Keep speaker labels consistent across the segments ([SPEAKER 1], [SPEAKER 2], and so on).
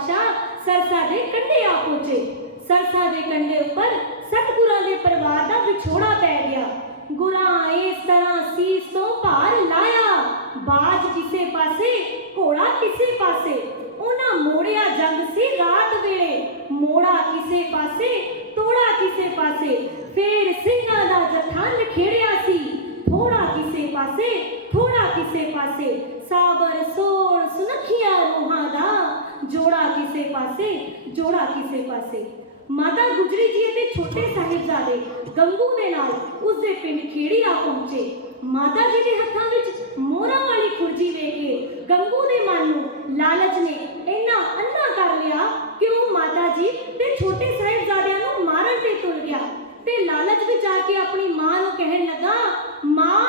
[SPEAKER 1] ਪਾਤਸ਼ਾਹ ਸਰਸਾ ਦੇ ਕੰਢੇ ਆ ਪਹੁੰਚੇ। ਸਰਸਾ ਦੇ ਕੰਢੇ ਉੱਪਰ ਸਤਿਗੁਰਾਂ ਦੇ ਪਰਿਵਾਰ ਦਾ ਵਿਛੋੜਾ ਪੈ ਗਿਆ। ਗੁਰਾਂ ਇਸ ਤਰ੍ਹਾਂ ਸੀਸ ਤੋਂ ਭਾਰ ਲਾਇਆ। ਬਾਜ ਕਿਸੇ ਪਾਸੇ, ਘੋੜਾ ਕਿਸੇ ਪਾਸੇ। ਉਹਨਾਂ ਮੋੜਿਆ ਜੰਗ ਸੀ ਰਾਤ ਵੇਲੇ। ਮੋੜਾ ਕਿਸੇ ਪਾਸੇ, ਤੋੜਾ ਕਿਸੇ ਪਾਸੇ। ਫੇਰ ਸਿੰਘਾਂ ਦਾ ਜਥਾ ਨਿਖੇੜਿਆ ਸੀ ਥੋੜਾ ਕਿਸੇ ਪਾਸੇ ਥੋੜਾ ਕਿਸੇ ਪਾਸੇ ਸਾਬਰ ਸੋੜ ਸੁਨੱਖੀਆਂ ਰੂਹਾਂ ਦਾ ਜੋੜਾ ਕਿਸੇ ਪਾਸੇ, ਜੋੜਾ ਕਿਸੇ ਪਾਸੇ। ਮਾਤਾ ਗੁਜਰੀ ਜੀ ਅਤੇ ਛੋਟੇ ਸਾਹਿਬਜ਼ਾਦੇ ਗੰਗੂ ਦੇ ਨਾਲ ਉਸਦੇ ਪਿੰਡ ਖੇੜੀ ਆ ਪਹੁੰਚੇ। ਮਾਤਾ ਜੀ ਦੇ ਹੱਥਾਂ ਵਿੱਚ ਮੋਹਰਾਂ ਵਾਲੀ ਖੁਰਜੀ ਵੇਖ ਕੇ ਗੰਗੂ ਦੇ ਮਨ ਨੂੰ ਲਾਲਚ ਨੇ ਇੰਨਾ ਅੰਨਾ ਕਰ ਲਿਆ ਕਿ ਉਹ ਮਾਤਾ ਜੀ ਤੇ ਛੋਟੇ ਸਾਹਿਬਜ਼ਾਦਿਆਂ ਨੂੰ ਮਾਰਨ ਤੇ ਤੁਲ ਗਿਆ ਤੇ ਲਾਲਚ ਵਿੱਚ ਆ ਕੇ ਆਪਣੀ ਮਾਂ ਨੂੰ ਕਹਿਣ ਲੱਗਾ, ਮਾਂ,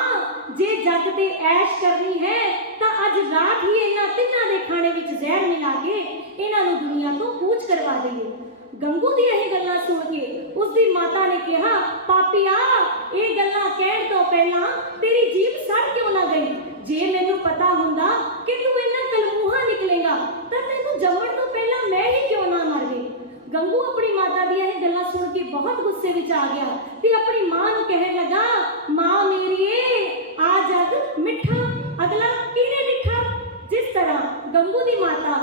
[SPEAKER 1] ਜੇ ਜੱਗ ਤੇ ਐਸ਼ ਕਰਨੀ ਹੈ ਤਾਂ ਅੱਜ ਰਾਤ ਹੀ ਇਹਨਾਂ ਤਿੰਨਾਂ ਦੇ ਖਾਣੇ ਵਿੱਚ ਜ਼ਹਿਰ ਮਿਲਾ ਕੇ ਇਹਨਾਂ ਨੂੰ ਦੁਨੀਆ ਤੋਂ ਕੂਚ ਕਰਵਾ ਦਈਏ ਗੰਗੂ ਦੀ ਇਹ ਗੱਲਾਂ ਸੁਣ ਕੇ ਉਸ ਦੀ ਮਾਤਾ ਨੇ ਕਿਹਾ ਪਾਪੀਆ ਇਹ ਗੱਲਾਂ ਕਹਿਣ ਤੋਂ ਪਹਿਲਾਂ ਤੇਰੀ ਜੀਭ ਸੜ ਕਿਉਂ ਨਾ ਗਈ ਜੇ ਮੈਨੂੰ ਪਤਾ ਹੁੰਦਾ ਕਿ ਤੂੰ ਇੰਨਾ ਕਲਮੂਹਾ ਨਿਕਲੇਗਾ ਤਾਂ ਤੈਨੂੰ ਜੰਮਣ ਤੋਂ ਪਹਿਲਾਂ ਮੈਂ ਹੀ ਕਿਉਂ ਨਾ ਮਰ ਗਈ ਗੰਗੂ ਆਪਣੀ ਮਾਤਾ ਦੀਆਂ ਇਹ ਗੱਲਾਂ ਸੁਣ ਕੇ ਬਹੁਤ ਗੁੱਸੇ ਵਿੱਚ ਆ ਗਿਆ ਤੇ ਆਪਣੀ ਮਾਂ ਨੂੰ ਕਹਿਣ ਲੱਗਾ ਮਾਂ ਮੇਰੀਏ ਆ ਜਗ ਮਿੱਠਾ ਅਗਲਾ ਕਿਹਨੇ ਮਿੱਠਾ ਜਿਸ ਤਰ੍ਹਾਂ ਗੰਗੂ ਦੀ ਮਾਤਾ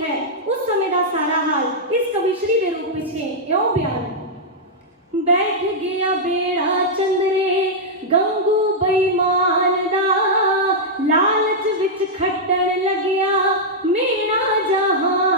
[SPEAKER 1] ਹੈ ਉਸ ਸਮੇਂ ਦਾ ਸਾਰਾ ਹਾਲ ਇਸ ਕਵਿਸ਼ਰੀ ਦੇ ਰੂਪ ਵਿੱਚ ਹੈ ਇਉਂ ਬਿਆਨ ਹੈ ਬੈਠ ਗਿਆ ਬੇੜਾ ਚੰਦਰੇ ਗੰਗੂ ਬੇਈਮਾਨ ਦਾ ਲਾਲਚ ਵਿੱਚ ਖੱਟਣ ਲੱਗਿਆ ਮੇਰਾ ਜਹਾਨ